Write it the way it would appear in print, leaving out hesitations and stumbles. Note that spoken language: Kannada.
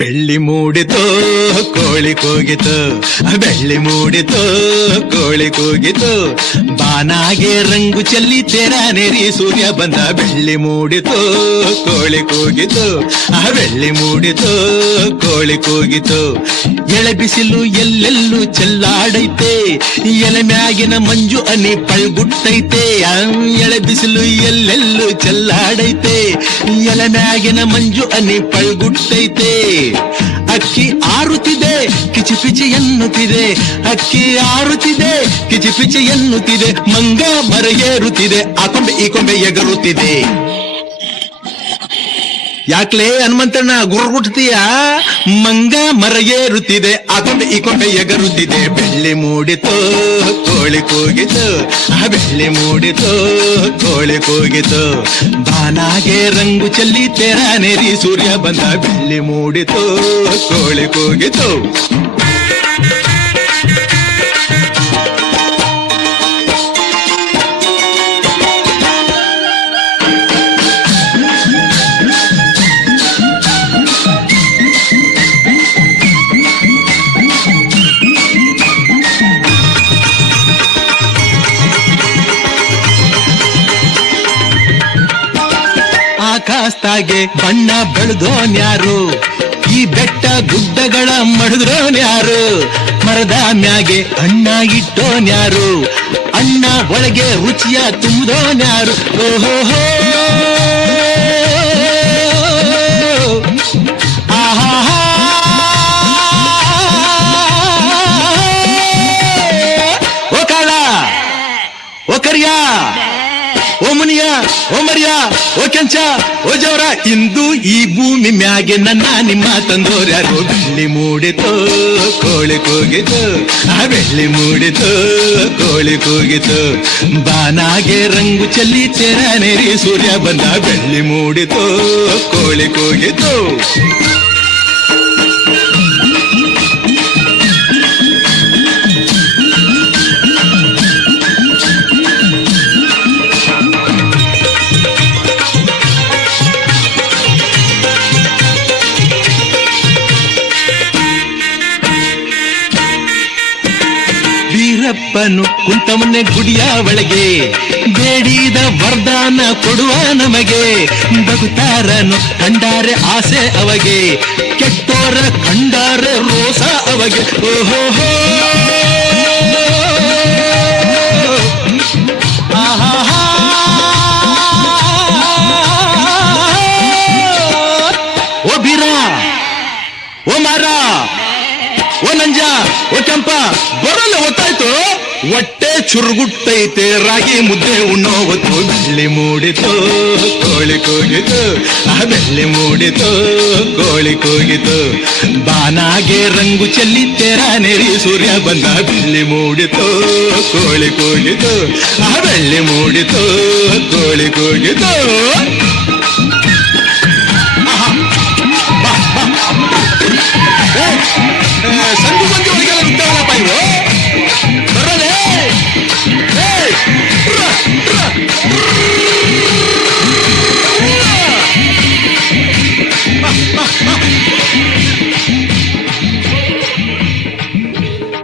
ಬೆಳ್ಳಿ ಮೂಡಿತೋ ಕೋಳಿ ಕೂಗಿತು, ಬೆಳ್ಳಿ ಮೂಡಿತೋ ಕೋಳಿ ಕೂಗಿತು, ಬಾನಾಗೆ ರಂಗು ಚೆಲ್ಲಿ ತೆರ ನೆರಿ ಸೂರ್ಯ ಬಂದ. ಬೆಳ್ಳಿ ಮೂಡಿತೋ ಕೋಳಿ ಕೂಗಿತು, ಬೆಳ್ಳಿ ಮೂಡಿತೋ ಕೋಳಿ ಕೂಗಿತು. ಎಳೆ ಬಿಸಿಲು ಎಲ್ಲೆಲ್ಲೂ ಚೆಲ್ಲಾಡೈತೆ, ಎಲೆ ಮ್ಯಾಗಿನ ಮಂಜು ಅನಿ ಪಳ್ಗುಟ್ಟೈತೆ. ಎಳೆ ಬಿಸಿಲು ಎಲ್ಲೆಲ್ಲೂ ಚೆಲ್ಲಾಡೈತೆ, ಎಲೆ ಮ್ಯಾಗಿನ ಮಂಜು ಅನಿ ಪಳ್ಗುಟ್ಟೈತೆ. ಅಕ್ಕಿ ಆರುತ್ತಿದೆ ಕಿಚಿ ಪಿಚಿ ಎನ್ನುತ್ತಿದೆ, ಅಕ್ಕಿ ಆರುತ್ತಿದೆ ಕಿಚಿ ಪಿಚಿ ಎನ್ನುತ್ತಿದೆ, ಮಂಗ ಮರ ಏರುತ್ತಿದೆ, ಆ ಕೊಂಬೆ ಈ ಕೊಂಬೆ ಎಗರುತ್ತಿದೆ. ಯಾಕ್ಲೇ ಹನುಮಂತಣ್ಣ ಗುರುಗುಟ್ತೀಯ? ಮಂಗ ಮರ ಏರುತ್ತಿದೆ, ಆ ಕೊಂಬೆ ಈ ಕೊಂಬೆ ಎಗರುತ್ತಿದೆ. ಬೆಳ್ಳಿ ಮೂಡಿತೋ ಕೋಳಿ ಕೂಗಿತು, ಬೆಳ್ಳಿ ಮೂಡಿತೋ ಕೋಳಿ ಕೂಗಿತು, ಬಾನಾಗೆ ರಂಗು ಚೆಲ್ಲಿ ತೆರ ನೆರಿ ಸೂರ್ಯ ಬಂದ. ಬೆಳ್ಳಿ ಮೂಡಿತೋ ಕೋಳಿ ಕೂಗಿತು. ಆಕಾಶದಾಗೆ ಬಣ್ಣ ಬೆಳೆದೋನ್ಯಾರು, ಈ ಬೆಟ್ಟ ಗುಡ್ಡಗಳ ಮಡಿದ್ರೋನ್ಯಾರು, ಮರದ ಮ್ಯಾಗೆ ಅಣ್ಣ ಇಟ್ಟೋನ್ಯಾರು, ಅಣ್ಣ ಒಳಗೆ ರುಚಿಯ ತುಂಬಿದೋನ್ಯಾರು. ಓಹೋ ಆಹಾ ಓ ಕಾಳ ಓ ಕರಿಯ ಓ ಮುನಿಯ ಓ ಮರಿಯ ಓ ಕೆಂಚ ಓ ಜವರ, ಇಂದು ಈ ಭೂಮಿ ಮ್ಯಾಗೆ ನನ್ನ ನಿಮ್ಮ ತಂದೋರ್ಯಾರು. ಬೆಳ್ಳಿ ಮೂಡಿತೋ ಕೋಳಿ ಕೂಗಿತು, ಬೆಳ್ಳಿ ಮೂಡಿತೋ ಕೋಳಿ ಕೂಗಿತು, ಬಾನಾಗೆ ರಂಗು ಚೆಲ್ಲಿ ತೆರ ನೆರಿ ಸೂರ್ಯ ಬಂದ. ಬೆಳ್ಳಿ ಮೂಡಿತೋ ಕೋಳಿ ಕೂಗಿತು. ವೀರಪ್ಪನು ಕುಂತವನ್ನೇ ಗುಡಿಯ ಒಳಗೆ, ಬೇಡಿದ ವರದಾನ ಕೊಡುವ ನಮಗೆ. ಬಗುತಾರನು ಕಂಡಾರೆ ಆಸೆ ಅವಗೆ, ಕೆಟ್ಟೋರ ಕಂಡಾರೆ ರೋಸ ಅವಗೆ. ಓಹೋ ಆಹಾ ಓ ಬೀರ ಓ ಮಾರ ಓ ನಂಜ ಓ ಕೆಂಪ ಬರಲ್ಲ ಗೊತ್ತಾಯ್ತು, ಹೊಟ್ಟೆ ಚುರುಗುಟ್ಟೈತೆ ರಾಗಿ ಮುದ್ದೆ ಉಣ್ಣೋ ಹೊತ್ತು. ಬೆಳ್ಳಿ ಮೂಡಿತೋ ಕೋಳಿ ಕೂಗಿತು, ಬೆಳ್ಳಿ ಮೂಡಿತೋ ಕೋಳಿ ಕೂಗಿತು, ಬಾನಾಗೆ ರಂಗು ಚೆಲ್ಲಿ ತೆರ ನೆರಿ ಸೂರ್ಯ ಬಂದ. ಬೆಳ್ಳಿ ಮೂಡಿತೋ ಕೋಳಿ ಕೂಗಿತು, ಬೆಳ್ಳಿ ಮೂಡಿತೋ ಕೋಳಿ ಕೂಗಿತು. ಸಂಧ್ಯಾ